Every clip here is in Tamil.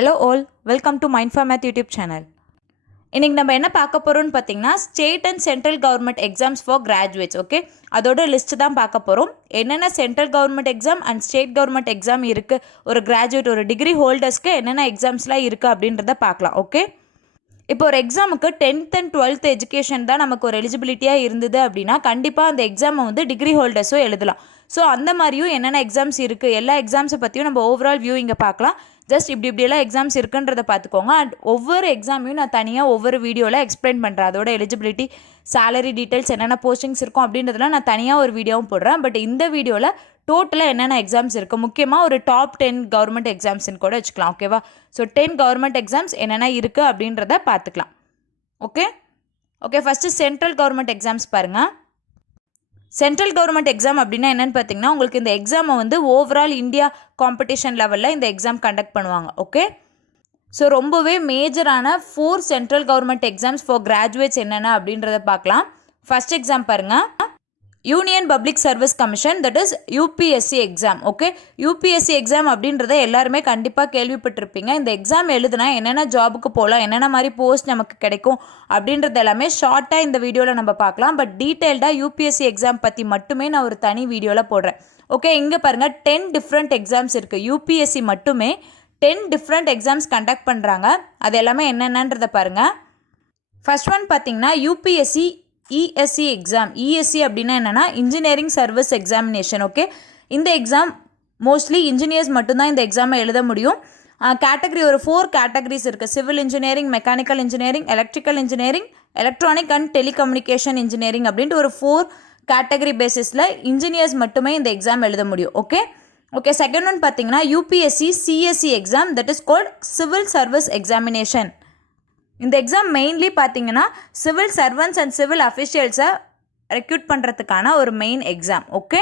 Hello all, welcome to Mind for Math YouTube channel. இன்னைக்கு நம்ம என்ன பார்க்க போறோம்னு பார்த்தீங்கன்னா state and central government exams for graduates. Okay, அதோட லிஸ்ட் தான் பார்க்க போகிறோம். என்னென்ன central government exam and state government exam இருக்குது, ஒரு கிராஜுவேட் ஒரு டிகிரி ஹோல்டர்ஸ்க்கு என்னென்ன எக்ஸாம்ஸ்லாம் இருக்குது அப்படின்றத பார்க்கலாம். ஓகே, இப்போ ஒரு எக்ஸாமுக்கு 10th and 12th எஜுகேஷன் தான் நமக்கு ஒரு எலிஜிபிலிட்டியாக இருந்தது அப்படின்னா கண்டிப்பாக அந்த எக்ஸாமை வந்து டிகிரி ஹோல்டர்ஸும் எழுதலாம். ஸோ அந்த மாதிரியும் என்னென்ன எக்ஸாம்ஸ் இருக்குது, எல்லா எக்ஸாம்ஸை பற்றியும் நம்ம ஓவரால் வியூ இங்கே பார்க்கலாம். ஜஸ்ட் இப்படியெல்லாம் எக்ஸாம்ஸ் இருக்குன்றதை பார்த்துக்கோங்க. அண்ட் ஒவ்வொரு எக்ஸாமையும் நான் தனியாக ஒவ்வொரு வீடியோவில் எக்ஸ்பிளைன் பண்ணுறேன். அதோட எலிஜிபிலிட்டி, சேலரி டீட்டெயில்ஸ், என்னென்ன போஸ்டிங்ஸ் இருக்கும் அப்படின்றதுலாம் நான் தனியாக ஒரு வீடியோவும் போடுறேன். பட் இந்த வீடியோவில் டோட்டலாக என்னென்ன எக்ஸாம்ஸ் இருக்குது, முக்கியமாக ஒரு டாப் 10 கவர்மெண்ட் எக்ஸாம்ஸ்ன்னு கூட வச்சுக்கலாம். ஓகேவா? ஸோ 10 கவர்மெண்ட் எக்ஸாம்ஸ் என்னென்ன இருக்குது அப்படின்றத பார்த்துக்கலாம். Okay, first central government exams பாருங்கள். சென்ட்ரல் கவர்மெண்ட் எக்ஸாம் அப்படின்னா என்னென்னு பார்த்தீங்கன்னா, உங்களுக்கு இந்த எக்ஸாமை வந்து ஓவரால் இந்தியா காம்படிஷன் லெவலில் இந்த எக்ஸாம் கண்டக்ட் பண்ணுவாங்க. ஓகே, ஸோ ரொம்பவே மேஜரான 4 central government exams for graduates என்னென்ன அப்படின்றத பார்க்கலாம். ஃபர்ஸ்ட் எக்ஸாம் பாருங்கள், union public service commission, that is UPSC exam. Okay, UPSC exam அப்படின்றத எல்லாருமே கண்டிப்பாக கேள்விப்பட்டிருப்பீங்க. இந்த எக்ஸாம் எழுதுனா என்னென்ன ஜாபுக்கு போகலாம், என்னென்ன மாதிரி போஸ்ட் நமக்கு கிடைக்கும் அப்படின்றது எல்லாமே ஷார்ட்டாக இந்த வீடியோவில் நம்ம பார்க்கலாம். பட் டீட்டெயில்டாக யூபிஎஸ்சி எக்ஸாம் பற்றி மட்டுமே நான் ஒரு தனி வீடியோவில் போடுறேன். ஓகே, இங்கே பாருங்கள் 10 டிஃப்ரெண்ட் எக்ஸாம்ஸ் இருக்குது. யூபிஎஸ்சி மட்டுமே 10 டிஃப்ரெண்ட் எக்ஸாம்ஸ் கண்டக்ட் பண்ணுறாங்க. அது எல்லாமே என்னென்னன்றதை பாருங்கள். ஃபர்ஸ்ட் ஒன் பார்த்தீங்கன்னா யூபிஎஸ்சி இஎஸ்சி எக்ஸாம். இஎஸ்சி அப்படின்னா என்னென்னா இன்ஜினியரிங் சர்வீஸ் எக்ஸாமினேஷன். ஓகே, இந்த எக்ஸாம் மோஸ்ட்லி இன்ஜினியர்ஸ் மட்டும்தான் இந்த எக்ஸாமை எழுத முடியும். கேட்டகரி ஒரு 4 கேட்டகரிஸ் இருக்குது. Civil engineering, mechanical engineering, electrical engineering, electronic and telecommunication engineering அப்படின்ட்டு ஒரு 4 கேட்டகரி பேசிஸில் இன்ஜினியர்ஸ் மட்டுமே இந்த எக்ஸாம் எழுத முடியும். ஓகே, செகண்ட் ஒன் பார்த்தீங்கன்னா UPSC CSC exam, that is called civil service examination. இந்த எக்ஸாம் மெயின்லி பார்த்தீங்கன்னா சிவில் சர்வன்ட்ஸ் அண்ட் சிவில் அஃபிஷியல்ஸை ரெக்ரூட் பண்ணுறதுக்கான ஒரு main exam. Okay,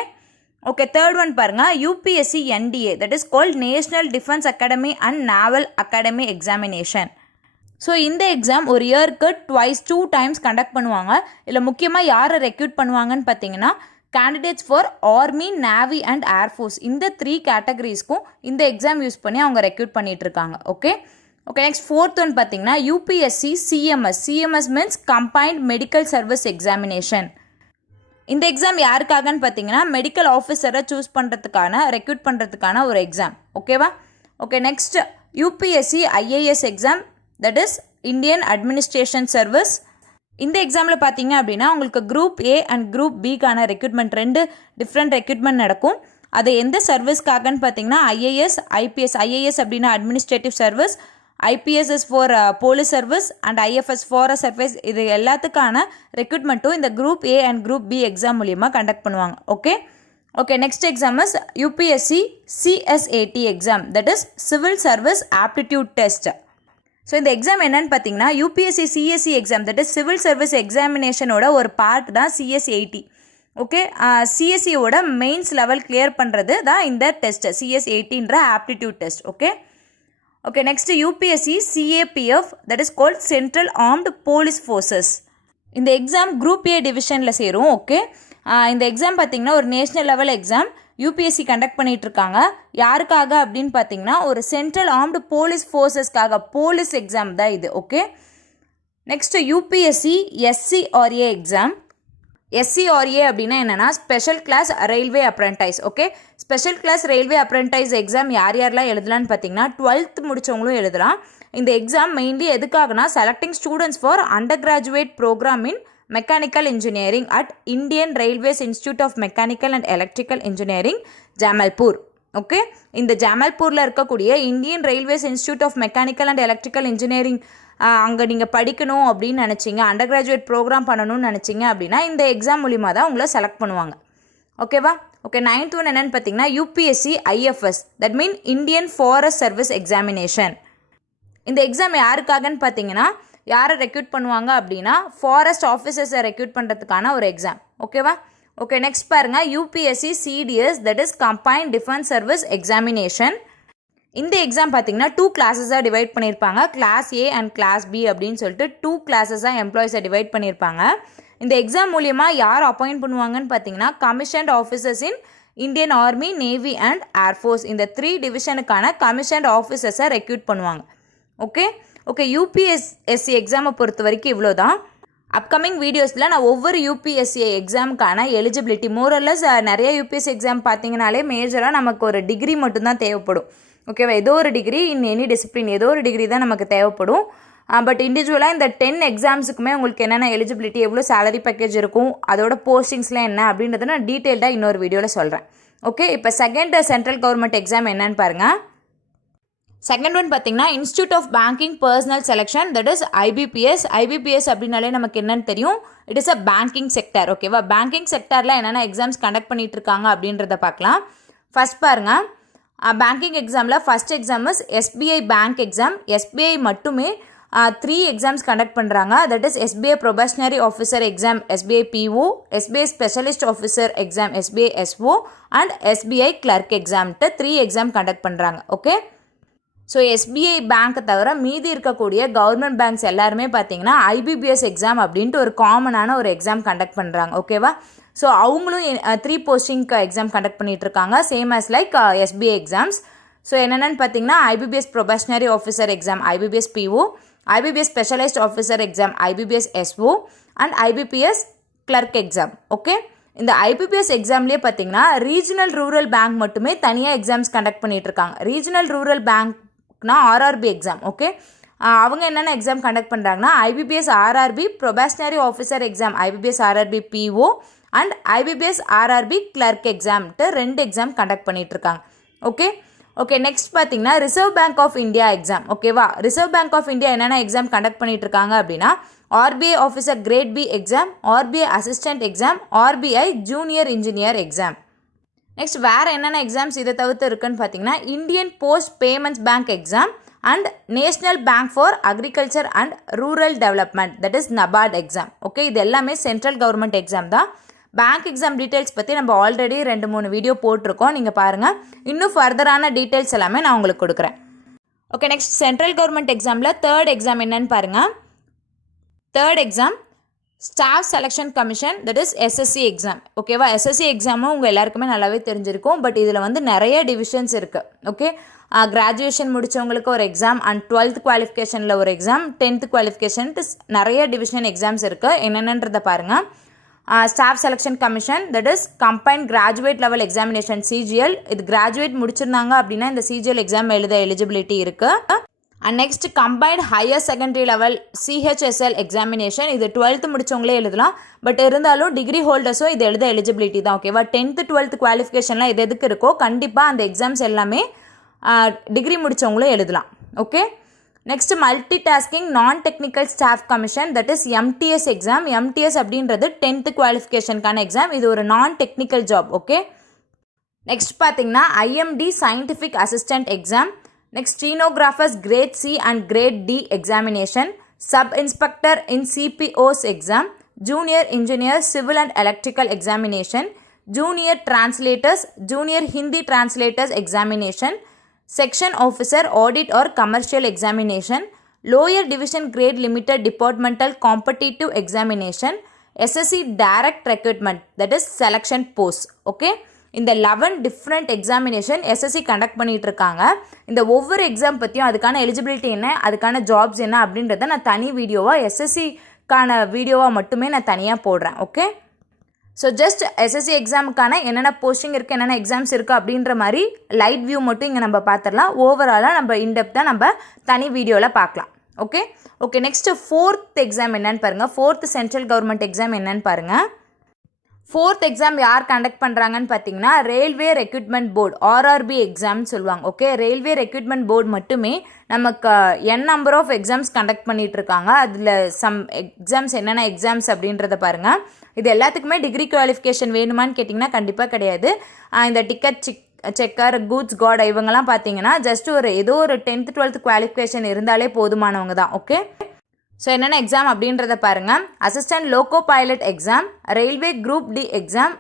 third one பாருங்கள், UPSC NDA, that is called national defence academy and naval academy examination. So இந்த எக்ஸாம் ஒரு இயருக்கு ட்வைஸ் 2 டைம்ஸ் கண்டக்ட் பண்ணுவாங்க. இதில் முக்கியமாக யாரை ரெக்ரூட் பண்ணுவாங்கன்னு பார்த்தீங்கன்னா candidates for army, navy and air force, இந்த 3 கேட்டகரிஸ்க்கும் இந்த எக்ஸாம் யூஸ் பண்ணி அவங்க ரெக்ரூட் பண்ணிகிட்ருக்காங்க. ஓகே, நெக்ஸ்ட் ஃபோர்த் ஒன் பார்த்தீங்கன்னா UPSC CMS. CMS means combined medical service examination. இந்த எக்ஸாம் யாருக்காகன்னு பார்த்தீங்கன்னா மெடிக்கல் ஆஃபீஸரை சூஸ் பண்ணுறதுக்கான, ரெக்ரூட் பண்ணுறதுக்கான ஒரு exam. Okay, next UPSC IAS exam, that is Indian administration service. இந்த எக்ஸாமில் பார்த்தீங்க அப்படின்னா உங்களுக்கு குரூப் ஏ அண்ட் குரூப் பிக்கான ரெக்ரூட்மெண்ட் 2 டிஃப்ரெண்ட் ரெக்ரூட்மெண்ட் நடக்கும். அது எந்த சர்வீஸ்க்காகன்னு பார்த்தீங்கன்னா ஐஏஎஸ், ஐபிஎஸ். ஐஏஎஸ் அப்படின்னா administrative service, IPS is for police service and IFS forest service. இது எல்லாத்துக்கான ரெக்ரூட்மெண்ட்டும் இந்த group A and group B exam மூலியமாக கண்டக்ட் பண்ணுவாங்க. Okay, next exam is UPSC CSAT exam, that is civil service aptitude test. So இந்த எக்ஸாம் என்னன்னு பார்த்தீங்கன்னா UPSC CSC exam, that is civil service எக்ஸாமினேஷனோட ஒரு பார்ட் தான் சிஎஸ்ஏடி. ஓகே, சிஎஸ்சியோட மெயின்ஸ் லெவல் கிளியர் பண்ணுறது தான் இந்த டெஸ்ட், சிஎஸ்ஏடின்ற aptitude test. Okay, next UPSC CAPF, that is called central armed police forces. இந்த எக்ஸாம் குரூப் ஏ டிவிஷனில் சேரும். ஓகே, இந்த எக்ஸாம் பார்த்தீங்கன்னா ஒரு national level exam UPSC conduct பண்ணிகிட்ருக்காங்க. யாருக்காக அப்படின்னு பார்த்தீங்கன்னா ஒரு சென்ட்ரல் ஆர்ம்டு போலீஸ் ஃபோர்ஸஸ்க்காக, போலீஸ் எக்ஸாம் தான் இது. Okay, next UPSC SCRA exam. SCRA அப்படின்னா என்னென்னா special class railway apprentice. Okay, special class railway apprentice exam யாரெல்லாம் எழுதலான்னு பார்த்தீங்கன்னா 12th முடித்தவங்களும் எழுதலாம். இந்த எக்ஸாம் மெயின்லி எதுக்காகனா selecting students for undergraduate program in mechanical engineering at Indian railways institute of mechanical and electrical engineering, Jamalpur. Okay, இந்த ஜாமல்பூரில் இருக்கக்கூடிய Indian railways institute of mechanical and electrical engineering அங்கே நீங்கள் படிக்கணும் அப்படின்னு நினச்சிங்க, அண்டர் கிராஜுவேட் ப்ரோக்ராம் பண்ணணும்னு நினச்சிங்க அப்படின்னா இந்த எக்ஸாம் மூலிமா தான் உங்களை செலக்ட் பண்ணுவாங்க. ஓகேவா? ஓகே, 9th ஒன் என்னென்னு பார்த்தீங்கன்னா UPSC IFS, that mean Indian forest service examination. இந்த எக்ஸாம் யாருக்காகன்னு பார்த்தீங்கன்னா யாரை ரெக்ரூட் பண்ணுவாங்க அப்படின்னா ஃபாரஸ்ட் ஆஃபீஸர்ஸை ரெக்ரூட் பண்ணுறதுக்கான ஒரு எக்ஸாம். ஓகே, நெக்ஸ்ட் பாருங்கள் UPSC CDS, that is combined defence service examination. இந்த எக்ஸாம் பார்த்தீங்கன்னா 2 கிளாஸஸாக டிவைட் பண்ணியிருப்பாங்க. Class A and class B அப்படின்னு சொல்லிட்டு 2 கிளாஸஸாக எம்ப்ளாயிஸை டிவைட் பண்ணியிருப்பாங்க. இந்த எக்ஸாம் மூலியமாக யார் அப்பாயிண்ட் பண்ணுவாங்கன்னு பார்த்தீங்கன்னா commissioned officers in Indian army, navy and air force இந்த 3 டிவிஷனுக்கான கமிஷன்ட் ஆஃபீஸர்ஸை ரெக்ரூட் பண்ணுவாங்க. ஓகே யூபிஎஸ்சி எக்ஸாமை பொறுத்த வரைக்கும் இவ்வளோ தான். அப்கமிங் வீடியோஸில் நான் ஒவ்வொரு யூபிஎஸ்சி எக்ஸாமுக்கான எலிஜிபிலிட்டி மோரல்லஸ் நிறைய யூபிஎஸ்சி எக்ஸாம் பார்த்தீங்கனாலே மேஜராக நமக்கு ஒரு டிகிரி மட்டும்தான் தேவைப்படும். ஓகேவா, ஏதோ ஒரு டிகிரி இன் எனி டிசிப்ளின் ஏதோ ஒரு டிகிரி தான் நமக்கு தேவைப்படும். பட் இண்டிவிஜுவலாக இந்த 10 எக்ஸாம்ஸுக்குமே உங்களுக்கு என்னென்ன எலிஜிபிலிட்டி, எவ்வளோ சேலரி பேக்கேஜ் இருக்கும், அதோட போஸ்டிங்ஸ்லாம் என்ன அப்படின்றத நான் டீட்டெயில்டாக இன்னொரு வீடியோவில் சொல்கிறேன். ஓகே, இப்போ செகண்ட் சென்ட்ரல் கவர்மெண்ட் எக்ஸாம் என்னன்னு பாருங்கள். செகண்ட் ஒன் பார்த்தீங்கன்னா institute of banking personnel selection, that is IBPS. IBPS அப்படின்னாலே நமக்கு என்னன்னு தெரியும், it is a banking sector. ஓகேவா, பேங்கிங் செக்டரில் என்னென்ன எக்ஸாம்ஸ் கண்டக்ட் பண்ணிட்டு இருக்காங்க அப்படின்றத பார்க்கலாம். ஃபர்ஸ்ட் பாருங்கள், பேங்கிங் எக்ஸாமில் first exam is SBI bank exam. SBI மட்டுமே 3 எக்ஸாம்ஸ் கண்டக்ட் பண்ணுறாங்க. That is SBI probationary officer exam, SBI PO, SBI specialist officer exam, SBI SO and SBI clerk எக்ஸாம்ட்டு 3 எக்ஸாம் கண்டக்ட் பண்ணுறாங்க. ஓகே, ஸோ எஸ்பிஐ பேங்க்கை தவிர மீதி இருக்கக்கூடிய கவர்மெண்ட் பேங்க்ஸ் எல்லாருமே பார்த்தீங்கன்னா ஐபிபிஎஸ் எக்ஸாம் அப்படின்ட்டு ஒரு காமனான ஒரு எக்ஸாம் கண்டக்ட் பண்ணுறாங்க. ஓகேவா, ஸோ அவங்களும் 3 போஸ்டிங்க்கு எக்ஸாம் கண்டக்ட் பண்ணிட்டு இருக்காங்க, same as like SBI exams. So என்னென்னு பார்த்தீங்கன்னா IBPS probationary officer exam, IBPS PO, IBPS specialised officer exam, IBPS SO and IBPS clerk exam. Okay, இந்த ஐபிபிஎஸ் எக்ஸாம்லேயே பார்த்தீங்கன்னா ரீஜனல் ரூரல் பேங்க் மட்டுமே தனியாக எக்ஸாம்ஸ் கண்டக்ட் பண்ணிட்டு இருக்காங்க. ரீஜனல் ரூரல் பேங்க்னா ஆர்ஆர்பி எக்ஸாம். ஓகே, அவங்க என்னென்ன எக்ஸாம் கண்டக்ட் பண்ணுறாங்கன்னா IBPS RRB probationary officer exam, IBPS RRB PO and IBPS RRB clerk எக்ஸாம்ட்டு 2 எக்ஸாம் கண்டக்ட் பண்ணிட்டு இருக்காங்க. ஓகே நெக்ஸ்ட் பார்த்தீங்கன்னா reserve bank of India exam. ஓகேவா, ரிசர்வ் பேங்க் ஆஃப் இந்தியா என்னென்ன எக்ஸாம் கண்டக்ட் பண்ணிட்டு இருக்காங்க அப்படின்னா RBI officer grade B exam, RBI assistant exam, RBI junior engineer exam. Next வேறு என்னென்ன எக்ஸாம்ஸ் இதை தவிர்த்து இருக்குன்னு பார்த்தீங்கன்னா Indian post payments bank exam and national bank for agriculture and rural development, that is NABARD exam. Okay, இது எல்லாமே சென்ட்ரல் கவர்மெண்ட் எக்ஸாம் தான். பேங்க் எக்ஸாம் டீட்டெயில்ஸ் பற்றி நம்ம ஆல்ரெடி 2-3 வீடியோ போட்டிருக்கோம், நீங்கள் பாருங்கள். இன்னும் ஃபர்தரான டீட்டெயில்ஸ் எல்லாமே நான் உங்களுக்கு கொடுக்குறேன். ஓகே, நெக்ஸ்ட் சென்ட்ரல் கவர்மெண்ட் எக்ஸாமில் தேர்ட் எக்ஸாம் என்னன்னு பாருங்கள். Third exam staff selection commission, that is SSC exam. ஓகேவா, எஸ்எஸ்சி எக்ஸாமும் உங்கள் எல்லாருக்குமே நல்லாவே தெரிஞ்சிருக்கும். பட் இதில் வந்து நிறைய டிவிஷன்ஸ் இருக்குது. ஓகே, கிராஜுவேஷன் முடித்தவங்களுக்கு ஒரு எக்ஸாம் அண்ட் 12th குவாலிஃபிகேஷனில் ஒரு எக்ஸாம், 10th குவாலிஃபிகேஷன்ட்டு நிறைய டிவிஷன் எக்ஸாம்ஸ் இருக்குது. என்னென்னன்றதை பாருங்கள். Staff selection commission, that is combined graduate level examination CGL. இது கிராஜுவேட் முடிச்சிருந்தாங்க அப்படின்னா இந்த சிஜிஎல் எக்ஸாம் எழுத எலிஜிபிலிட்டி இருக்குது. And next combined higher secondary level CHSL examination. இது 12th முடித்தவங்களே எழுதலாம், பட் இருந்தாலும் டிகிரி ஹோல்டர்ஸும் இது எழுத எலிஜிபிலிட்டி தான். ஓகேவா, 10th 12th குவாலிஃபிகேஷன்லாம் எதுக்கு இருக்கோ கண்டிப்பாக அந்த எக்ஸாம்ஸ் எல்லாமே டிகிரி முடித்தவங்களும் எழுதலாம். Okay, next multi tasking non technical staff commission, that is MTS exam. MTS அப்படின்றது 10th குவாலிஃபிகேஷனுக்கான எக்ஸாம். இது ஒரு non technical job. Okay, next பார்த்தீங்கன்னா IMD scientific assistant exam. Next stenographers grade C and grade D examination, sub inspector in CPOs exam, junior engineer civil and electrical examination, junior translators, junior Hindi translators examination, section officer audit or commercial examination, lower division grade limited departmental competitive examination, SSC direct recruitment, that is selection post. Okay, இந்த 11 டிஃப்ரெண்ட் எக்ஸாமினேஷன் எஸ்எஸ்சி கண்டக்ட் பண்ணிட்டு இருக்காங்க. இந்த ஒவ்வொரு எக்ஸாம் பற்றியும் அதுக்கான எலிஜிபிலிட்டி என்ன, அதுக்கான ஜாப்ஸ் என்ன அப்படின்றத நான் தனி வீடியோவாக எஸ்எஸ்சிக்கான வீடியோவாக மட்டுமே நான் தனியாக போடுறேன். ஓகே, ஸோ ஜஸ்ட் எஸ்எஸ்சி எக்ஸாமுக்கான என்னென்ன போஸ்டிங் இருக்குது, என்னென்ன எக்ஸாம்ஸ் இருக்குது அப்படின்ற மாதிரி லைட் வியூ மட்டும் இங்கே நம்ம பார்த்துடலாம். ஓவராலாக நம்ம இன்டெப்த்தாக நம்ம தனி வீடியோவில் பார்க்கலாம். ஓகே நெக்ஸ்ட்டு 4th எக்ஸாம் என்னன்னு பாருங்கள். 4th சென்ட்ரல் கவர்மெண்ட் எக்ஸாம் என்னன்னு பாருங்கள். 4th எக்ஸாம் யார் கண்டக்ட் பண்ணுறாங்கன்னு பார்த்தீங்கன்னா ரயில்வே ரெக்ரூட்மெண்ட் போர்டு, ஆர்ஆர்பி எக்ஸாம்னு சொல்லுவாங்க. ஓகே, ரயில்வே ரெக்ரூட்மெண்ட் போர்டு மட்டுமே நமக்கு நம்பர் ஆஃப் எக்ஸாம்ஸ் கண்டக்ட் பண்ணிகிட்டு இருக்காங்க. அதில் சம் எக்ஸாம்ஸ் என்னென்ன எக்ஸாம்ஸ் அப்படின்றத பாருங்கள். இது எல்லாத்துக்குமே டிகிரி குவாலிஃபிகேஷன் வேணுமான்னு கேட்டிங்கன்னா கண்டிப்பாக கிடையாது. இந்த டிக்கெட் செக்கர், கூட்ஸ் கார்டு இவங்கெல்லாம் பார்த்தீங்கன்னா ஜஸ்ட் ஏதோ ஒரு 10th 12th குவாலிஃபிகேஷன் இருந்தாலே போதுமானவங்க தான். ஓகே, ஸோ என்னென்ன எக்ஸாம் அப்படின்றத பாருங்கள். Assistant loco pilot exam, railway group D exam,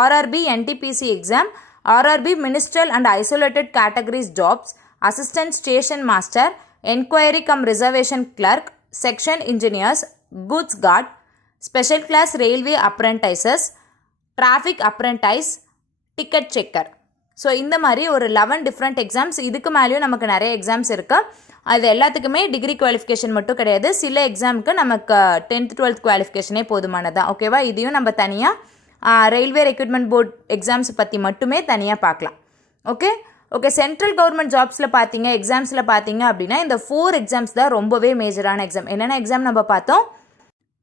RRB NTPC exam, RRB ministerial and isolated categories jobs, assistant station master, enquiry cum reservation clerk, section engineers, goods guard, special class railway apprentices, traffic apprentice, ticket checker. So இந்த மாதிரி ஒரு 11 டிஃப்ரெண்ட் எக்ஸாம்ஸ், இதுக்கு மேலேயும் நமக்கு நிறைய எக்ஸாம்ஸ் இருக்குது. அது எல்லாத்துக்குமே டிகிரி குவாலிஃபிகேஷன் மட்டும் கிடையாது, சில எக்ஸாமுக்கு நமக்கு 10th 12th குவாலிஃபிகேஷனே போதுமானதான். ஓகேவா? இதையும் நம்ம தனியாக ரயில்வே ரெக்ரூட்மெண்ட் போர்ட் எக்ஸாம்ஸ் பற்றி மட்டுமே தனியாக பார்க்கலாம். ஓகே, சென்ட்ரல் கவர்மெண்ட் ஜாப்ஸில் பார்த்தீங்க, எக்ஸாம்ஸில் பார்த்தீங்க அப்படின்னா இந்த 4 எக்ஸாம்ஸ் தான் ரொம்பவே மேஜரான எக்ஸாம். என்னென்ன எக்ஸாம் நம்ம பார்த்தோம்?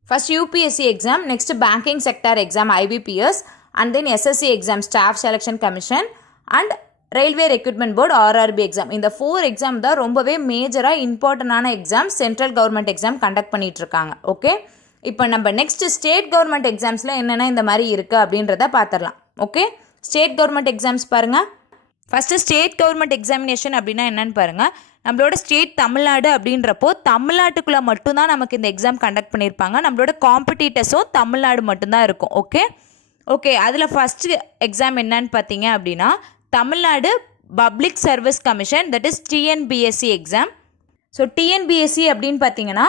First UPSC exam, next banking sector exam IBPS, and then SSC exam staff selection commission, and railway recruitment board RRB exam. இந்த 4 எக்ஸாம் தான் ரொம்பவே மேஜராக இம்பார்ட்டண்டான exam central government exam conduct பண்ணிட்டு இருக்காங்க. ஓகே, இப்போ நம்ம நெக்ஸ்ட் ஸ்டேட் கவர்மெண்ட் எக்ஸாம்ஸில் என்னென்ன இந்த மாதிரி இருக்குது அப்படின்றத பார்த்துடலாம். ஓகே, ஸ்டேட் கவர்மெண்ட் எக்ஸாம்ஸ் பாருங்கள். ஃபஸ்ட்டு ஸ்டேட் கவர்மெண்ட் எக்ஸாமினேஷன் அப்படின்னா என்னென்னு பாருங்கள். நம்மளோட ஸ்டேட் தமிழ்நாடு அப்படின்றப்போ தமிழ்நாட்டுக்குள்ளே மட்டும்தான் நமக்கு இந்த எக்ஸாம் கண்டக்ட் பண்ணியிருப்பாங்க. நம்மளோட காம்படிட்டர்ஸும் தமிழ்நாடு மட்டும்தான் இருக்கும். ஓகே, அதில் ஃபஸ்ட்டு எக்ஸாம் என்னன்னு பார்த்தீங்க அப்படின்னா Tamil Nadu public service commission, that is TNBSC exam. So TNBSC அப்படின்னு பார்த்தீங்கன்னா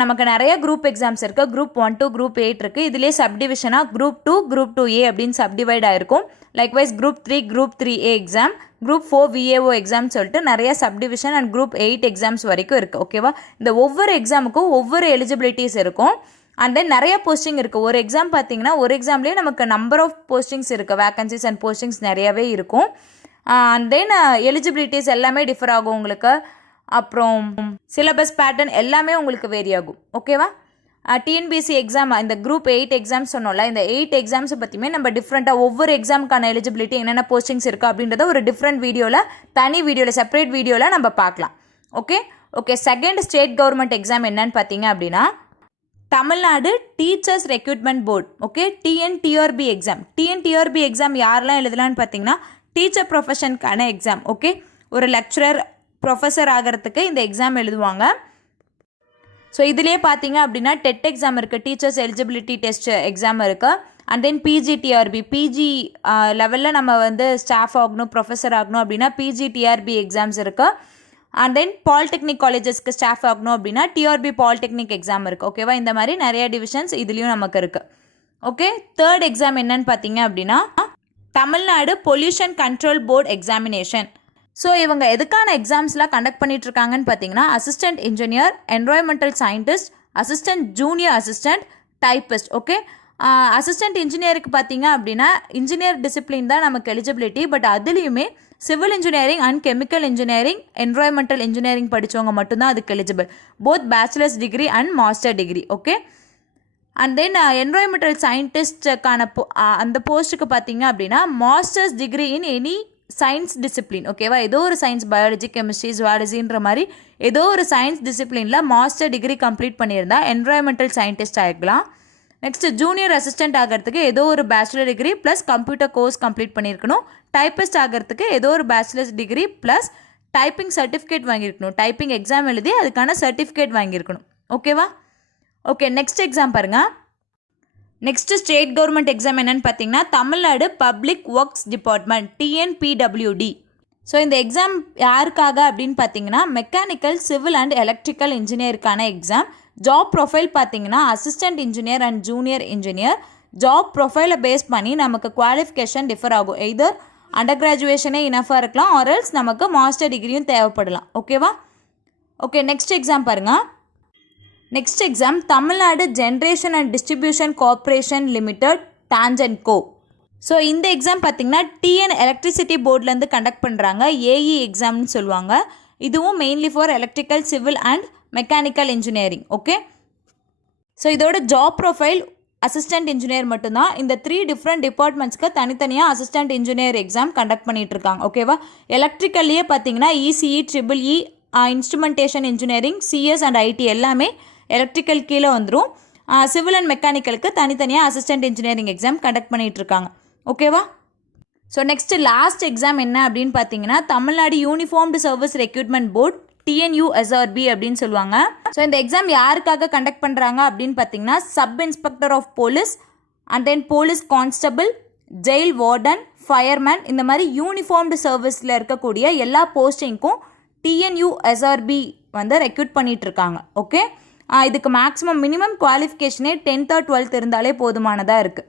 நமக்கு நிறைய குரூப் எக்ஸாம்ஸ் இருக்குது. Group 1 to Group 8 இருக்குது. இதிலே சப்டிவிஷனாக Group 2, Group 2A அப்படின்னு சப்டிவைட் ஆகிருக்கும். Likewise Group 3, Group 3A exam, Group 4 VAO exam சொல்லிட்டு நிறைய சப்டிவிஷன் அண்ட் Group 8 எக்ஸாம்ஸ் வரைக்கும் இருக்குது. ஓகேவா? இந்த ஒவ்வொரு எக்ஸாமுக்கும் ஒவ்வொரு எலிஜிபிலிட்டிஸ் இருக்கும். அண்ட் தென் நிறைய போஸ்டிங் இருக்குது. ஒரு எக்ஸாம் பார்த்தீங்கன்னா ஒரு எக்ஸாம்லேயே நமக்கு நம்பர் ஆஃப் போஸ்டிங்ஸ் இருக்குது, வேக்கன்சிஸ் அண்ட் போஸ்டிங்ஸ் நிறையவே இருக்கும். அண்ட் தென் எலிஜிபிலிட்டிஸ் எல்லாமே டிஃபர் ஆகும் உங்களுக்கு. அப்புறம் சிலபஸ் பேட்டர்ன் எல்லாமே உங்களுக்கு வேரி ஆகும். ஓகேவா? TNBSC எக்ஸாம், இந்த Group 8 எக்ஸாம்ஸ் சொன்னோம்ல, இந்த 8 எக்ஸாம்ஸை பற்றியுமே நம்ம டிஃப்ரெண்ட்டாக ஒவ்வொரு எக்ஸாமுக்கான எலிஜிபிலிட்டி என்னென்ன போஸ்டிங்ஸ் இருக்குது அப்படின்றத ஒரு டிஃப்ரெண்ட் வீடியோவில், தனி வீடியோவில், செப்பரேட் வீடியோவில் நம்ம பார்க்கலாம். Okay, second state government exam என்னன்னு பார்த்தீங்க அப்படின்னா Tamil Nadu teachers recruitment board. Okay, TNTRB exam. TNTRB exam யாரெல்லாம் எழுதலான்னு பார்த்தீங்கன்னா டீச்சர் ப்ரொஃபஷனுக்கான எக்ஸாம். ஓகே, ஒரு லெக்சரர் ப்ரொஃபஸர் ஆகிறதுக்கு இந்த எக்ஸாம் எழுதுவாங்க. ஸோ இதிலே பார்த்தீங்க அப்படின்னா டெட் எக்ஸாம் இருக்குது, டீச்சர்ஸ் எலிஜிபிலிட்டி டெஸ்ட் எக்ஸாம் இருக்குது. அண்ட் தென் PGTRB, பிஜி லெவலில் நம்ம வந்து ஸ்டாஃப் ஆகணும், ப்ரொஃபஸர் ஆகணும் அப்படின்னா PGTRB எக்ஸாம்ஸ் இருக்குது. அண்ட் தென் பாலிடெக்னிக் காலேஜஸ்க்கு ஸ்டாஃப் ஆகணும் அப்படின்னா TRB பாலிடெக்னிக் எக்ஸாம் இருக்குது. ஓகேவா? இந்த மாதிரி நிறைய டிவிஷன்ஸ் இதுலேயும் நமக்கு இருக்குது. ஓகே, தேர்ட் எக்ஸாம் என்னன்னு பார்த்தீங்க அப்படின்னா Tamil Nadu pollution control board examination. So இவங்க எதுக்கான எக்ஸாம்ஸ்லாம் கண்டக்ட் பண்ணிகிட்ருக்காங்கன்னு பார்த்தீங்கன்னா assistant engineer, environmental scientist, assistant junior assistant, typist. Okay, assistant இன்ஜினியருக்கு பார்த்தீங்க அப்படின்னா இன்ஜினியர் டிசிப்ளின் தான் நமக்கு எலிஜிபிலிட்டி. பட் அதுலேயுமே civil engineering and chemical engineering, environmental engineering படித்தவங்க மட்டும்தான் அதுக்கு eligible, both bachelors degree and master degree. Okay, and then environmental சயின்டிஸ்டுக்கான அந்த போஸ்ட்டுக்கு பார்த்தீங்க அப்படின்னா masters degree in any science discipline. ஓகேவா? ஏதோ ஒரு சயின்ஸ், பயாலஜி, கெமிஸ்ட்ரி, ஜுவாலஜின்ற மாதிரி ஏதோ ஒரு சயின்ஸ் டிசிப்ளினில் மாஸ்டர் டிகிரி கம்ப்ளீட் பண்ணியிருந்தா என்வாயன்மெண்டல் சயின்டிஸ்ட் ஆகிக்கலாம். நெக்ஸ்ட் ஜூனியர் அசிஸ்டன்ட் ஆகிறதுக்கு ஏதோ ஒரு bachelor degree plus computer course complete பண்ணியிருக்கணும். டைப்பிஸ்ட் ஆகிறதுக்கு ஏதோ ஒரு bachelors degree plus typing certificate வாங்கியிருக்கணும். டைப்பிங் எக்ஸாம் எழுதி அதுக்கான சர்டிஃபிகேட் வாங்கியிருக்கணும். ஓகேவா? ஓகே, நெக்ஸ்ட் எக்ஸாம் பாருங்கள். நெக்ஸ்ட் ஸ்டேட் கவர்மெண்ட் எக்ஸாம் என்னென்னு பார்த்தீங்கன்னா Tamil Nadu public works department, TNPWD. So இந்த எக்ஸாம் யாருக்காக அப்படின்னு பார்த்தீங்கன்னா மெக்கானிக்கல், சிவில் அண்ட் எலக்ட்ரிக்கல் இன்ஜினியருக்கான எக்ஸாம். ஜாப் ப்ரொஃபைல் பார்த்தீங்கன்னா assistant engineer and junior engineer. Job ப்ரொஃபைலை பேஸ் பண்ணி நமக்கு குவாலிஃபிகேஷன் டிஃபர் ஆகும். எய்தர் அண்டர் கிராஜுவேஷனே இனஃபாக இருக்கலாம், ஆர்எல்ஸ் நமக்கு மாஸ்டர் டிகிரியும் தேவைப்படலாம். ஓகேவா? ஓகே, நெக்ஸ்ட் எக்ஸாம் பாருங்கள். Next exam Tamil Nadu generation and distribution corporation limited, TANGEDCO. So இந்த எக்ஸாம் பார்த்திங்கன்னா TN எலக்ட்ரிசிட்டி போர்ட்லேருந்து கண்டக்ட் பண்ணுறாங்க. AE எக்ஸாம்னு சொல்லுவாங்க. இதுவும் mainly for electrical, civil and mechanical engineering. Okay, so இதோட ஜாப் ப்ரொஃபைல் அசிஸ்டன்ட் இன்ஜினியர் மட்டும்தான். இந்த 3 டிஃப்ரெண்ட் டிபார்ட்மெண்ட்ஸ்க்கு தனித்தனியாக அசிஸ்டன்ட் இன்ஜினியர் எக்ஸாம் கண்டக்ட் பண்ணிகிட்ருக்காங்க. ஓகேவா? எலக்ட்ரிக்கல்லையே பார்த்தீங்கன்னா ECE, EEE, instrumentation engineering, CS and IT எல்லாமே எலக்ட்ரிக்கல் கீழே வந்துடும். சிவில் அண்ட் மெக்கானிக்கலுக்கு தனித்தனியாக அசிஸ்டன்ட் இன்ஜினியரிங் எக்ஸாம் கண்டக்ட் பண்ணிகிட்ருக்காங்க. ஓகேவா? ஸோ நெக்ஸ்ட் லாஸ்ட் எக்ஸாம் என்ன அப்படின்னு பார்த்தீங்கன்னா Tamil Nadu uniformed service recruitment board, TNUSRB அப்படின்னு சொல்லுவாங்க. ஸோ இந்த எக்ஸாம் யாருக்காக கண்டக்ட் பண்ணுறாங்க அப்படின்னு பார்த்தீங்கன்னா sub inspector of police and then police constable, jail warden, fireman, இந்த மாதிரி யூனிஃபார்ம்டு சர்வீஸில் இருக்கக்கூடிய எல்லா போஸ்டிங்க்கும் TNUSRB வந்து ரெக்ரூட் பண்ணிகிட்ருக்காங்க. ஓகே, இதுக்கு மேக்ஸிமம் மினிமம் குவாலிஃபிகேஷனே 10th or 12th இருந்தாலே போதுமானதாக இருக்குது.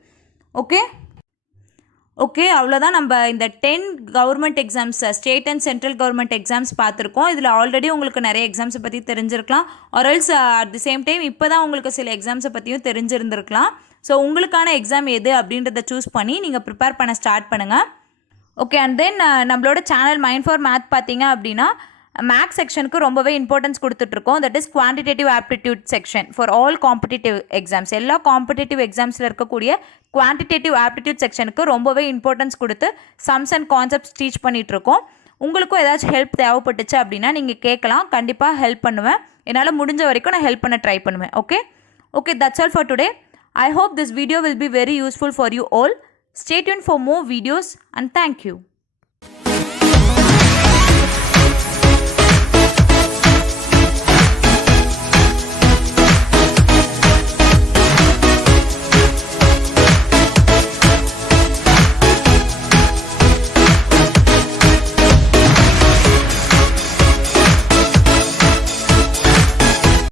ஓகே, அவ்வளோதான். நம்ம இந்த 10 government exams, state and central government exams பார்த்துருக்கோம். இதில் ஆல்ரெடி உங்களுக்கு நிறைய எக்ஸாம்ஸை பற்றி தெரிஞ்சிருக்கலாம். ஆர்எல்ஸ் அட் தி சேம் டைம் இப்போ தான் உங்களுக்கு சில எக்ஸாம்ஸை பற்றியும் தெரிஞ்சிருந்திருக்கலாம். ஸோ உங்களுக்கான எக்ஸாம் எது அப்படின்றத சூஸ் பண்ணி நீங்கள் ப்ரிப்பேர் பண்ண ஸ்டார்ட் பண்ணுங்கள். ஓகே, அண்ட் தென் நம்மளோட சேனல் மைண்ட் ஃபார் மேத் பார்த்தீங்க அப்படின்னா மேக்ஸ் செக்ஷனுக்கு ரொம்பவே இம்பார்ட்டன்ஸ் கொடுத்துட்ருக்கோம். That is quantitative aptitude section for all competitive exams. எல்லா காம்படிட்டிவ் எக்ஸாம்ஸில் இருக்கக்கூடிய குவான்டிடேட்டிவ் ஆப்டிடியூட் செக்ஷனுக்கு ரொம்பவே இம்பார்ட்டன்ஸ் கொடுத்து சம்ஸ் அண்ட் கான்செப்ட்ஸ் டீச் பண்ணிகிட்ருக்கோம். உங்களுக்கும் ஏதாச்சும் ஹெல்ப் தேவைப்பட்டுச்சு அப்படின்னா நீங்கள் கேட்கலாம். கண்டிப்பாக ஹெல்ப் பண்ணுவேன். என்னால் முடிஞ்ச வரைக்கும் நான் ஹெல்ப் பண்ண ட்ரை பண்ணுவேன். Okay, that's all for today. I hope this video will be very useful for you all. Stay tuned for more videos and thank you.